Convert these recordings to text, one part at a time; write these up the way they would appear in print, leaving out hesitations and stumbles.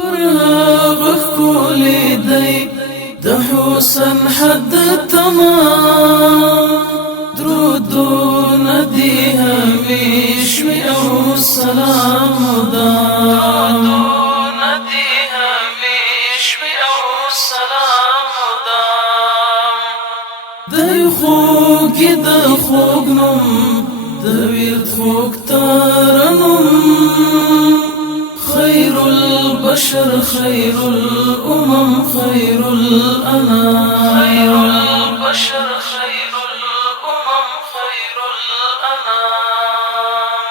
پر هغه ښکلي دی د حسن حد تمام درودونه دي همیش وي او سلام درودونه دي همیش وي او سلام دی خوږې د خوږ نوم د ورد خوږ ترنم خير البشر خير الأمم خير الأنام خير البشر خير الأمم خير الأنام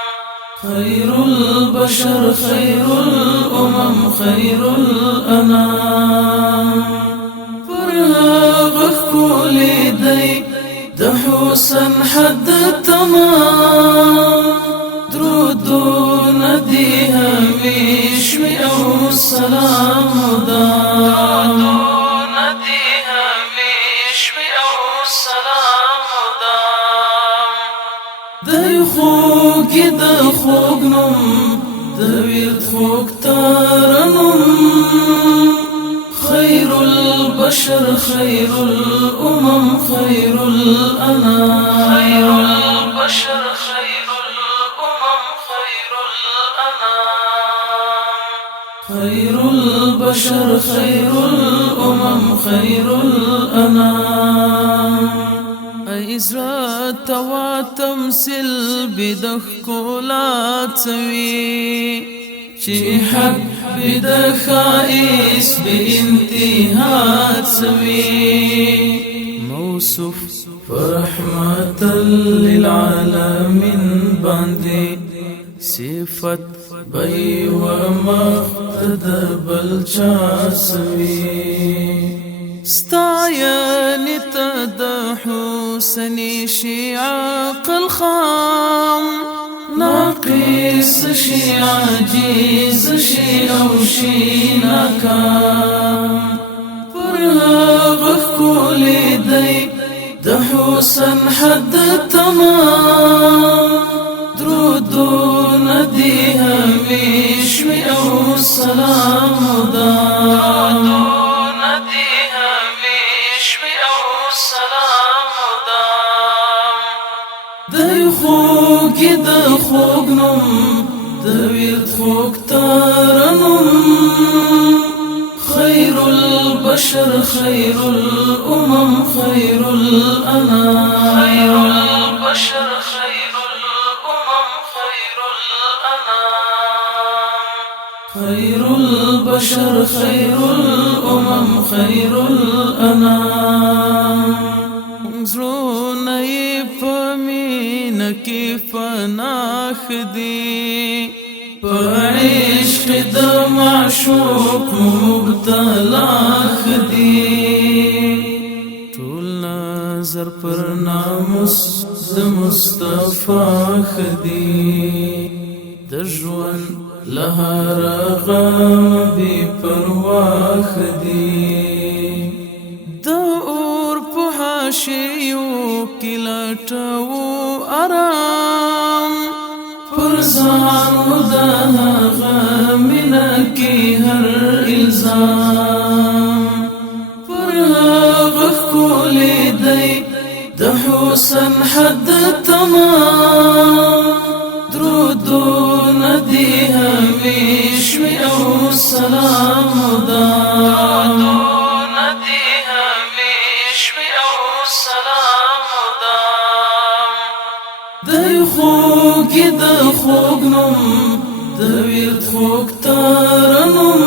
خير البشر خير الأمم خير الأنام پر هغه ښکلي دی د حسن حد تمام درودونه دي همیش وي او سلام درودونه دي همیش وي او سلام دی خوږې د خوږ نوم د ورد خوږ ترنم خير البشر خير الأمم خير الأنام خير البشر خير الأمم خير الأنام خير البشر خير الأمم خير الأنام ازرا توا تمثل بدخلات سوي شي حق بدخائس بانتهاء سوي موصوف فرحمة للعالمين باندي صفت بي ومقتدى بلچا سوي ستايني تدحوسني شيعاق الخام ناقص شي عجيز شي او شي ناكام پر هغه ښکلي دی د حسن حد تمام درودونه دي همیش وي او سلام درودونه دي همیش وي او سلام دی خوږې د خوږ نوم د ورد خوږ ترنم خير البشر خير الأمم خير الأنام خير البشر خير الأمم خير الأنام خير البشر خير الأمم خير الأنام زړونه یې په مینه کې فناخ دي په عشق د معشوق مبتلاخ دي ټول نظر پر ناموس د مصطفی خدي د ژوند له هر غم بې پروا خدي شیو کلټو آرام پر ځان د غمینه کې هر الزام پر هغه ښکلي دی د حسن حد تمام درودونه دي همیش وي او سلام درودونه دي همیش وي او سلام دی خوږې د خوږ نوم د ورد خوږ ترنم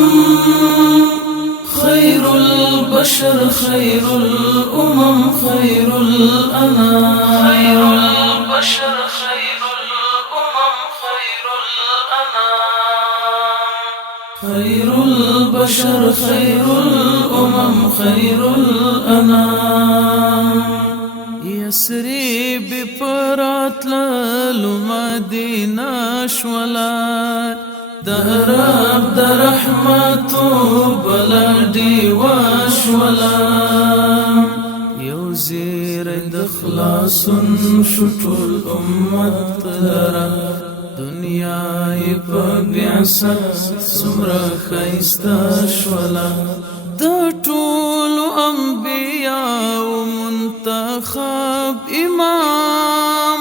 خير البشر خير الأمم خير الأنام خير البشر خير الأمم خير الأنام خير البشر خير الأمم خير الأنام يسري بپرات لالو مدینه شولا درب در رحمتو بلدی وشولا یو زیر د خلاصون شټول امت لرا دنیا یې په بعثت څومره ښایسته شوله د ټولو انبیاو منتخب امام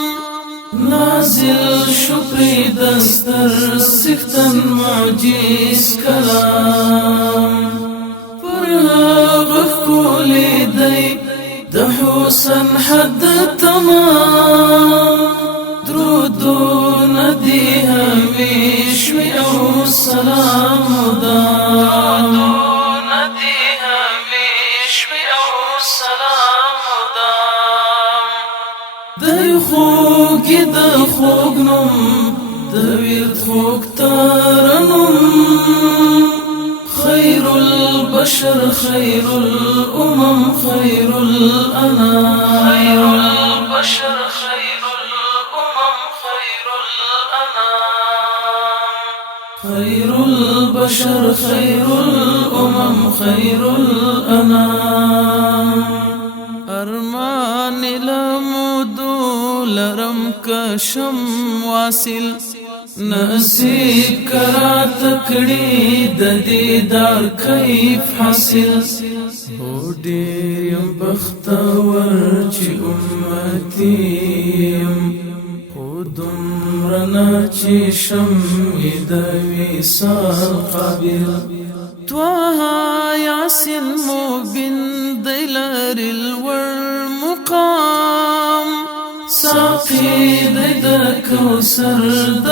نازل شو پرې دستر څښتن معجز کلام پر هغه ښکلی دی د حسن حد تمام درودونه دي همیش وي او سلام مدام دی خوږی د خوږ نوم د ورد خوږ ترنم خیر البشر خیر الامم خیر الانام خیر البشر خیر الامم خیر الانام خیر البشر خیر الامم خیر الانام ارمان لمدو لرم کشم واصل نصیب کرا تکڑی د دیدار کیف حاصل هو ډیر یم بختور چې امتی یم خو دومره نه چې شمع د وصال قابل طه یاسین مبین دی لري الور مقام ساقي دی د کوثر د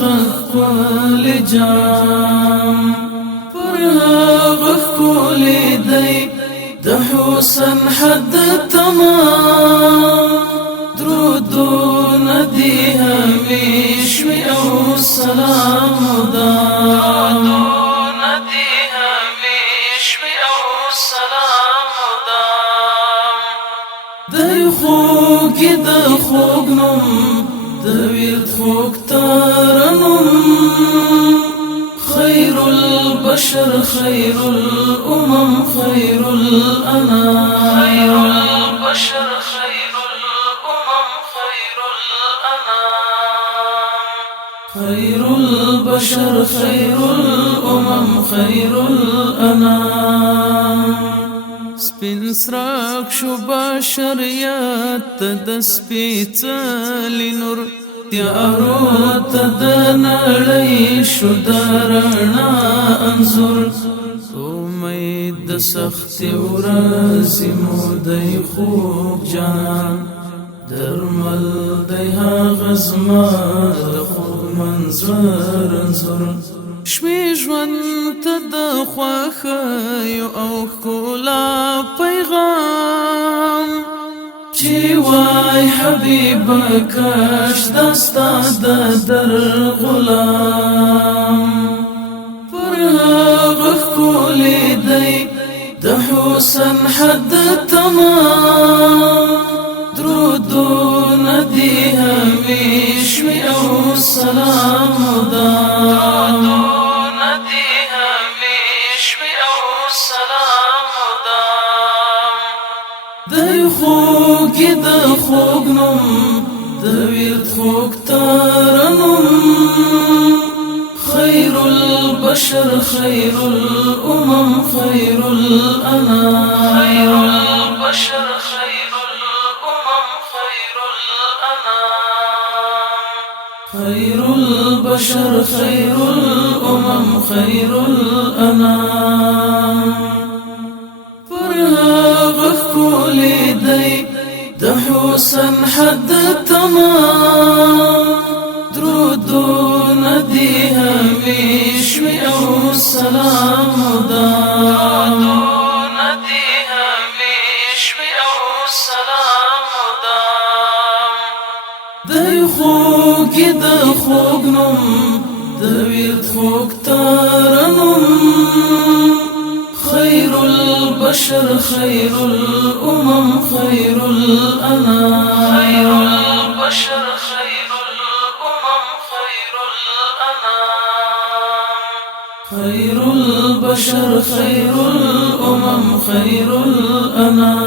غخول جام پر هغه ښکلی دی د حسن حد تمام درودونه دي همیش وي او سلام مدام دی خوږی د خوږ نوم د ورد خوږ ترنم خیر البشر خیر الامم خیر الانام خیر البشر خیر الامم خیر الانام خیر البشر خیر الامم خیر الانام سپین سراک شو بشریت د سپیڅلي نور تیارو ته د نړۍ شو د رڼا انځور امید د سختې ورځې مو دی خوږ جانان درمل دی هغه زما د خوږ منظر انځور شوي ژوند ته د خوښیو او ښکلا پیغام چې وای حبیبه کاش دا ستا د در غلام پر هغه ښکلی دی د حسن حد تمام درودونه دي همیش وي او سلام مدام دی خوږی د خوږ نوم د ورد خوږ ترنم خیر البشر خیر الامم خیر الانام خیر البشر خیر الامم خیر الانام خیر البشر خیر الامم خیر الانام ښکلی دی د حسن حد تمام درودونه دي همیش وي او سلام مدام دی خوږی د خوږ نوم د ورد خوږ ترنم خیر البشر خیر الامم خیر الانام خیر البشر خیر الامم خیر الانام خیر البشر خیر الامم خیر الانام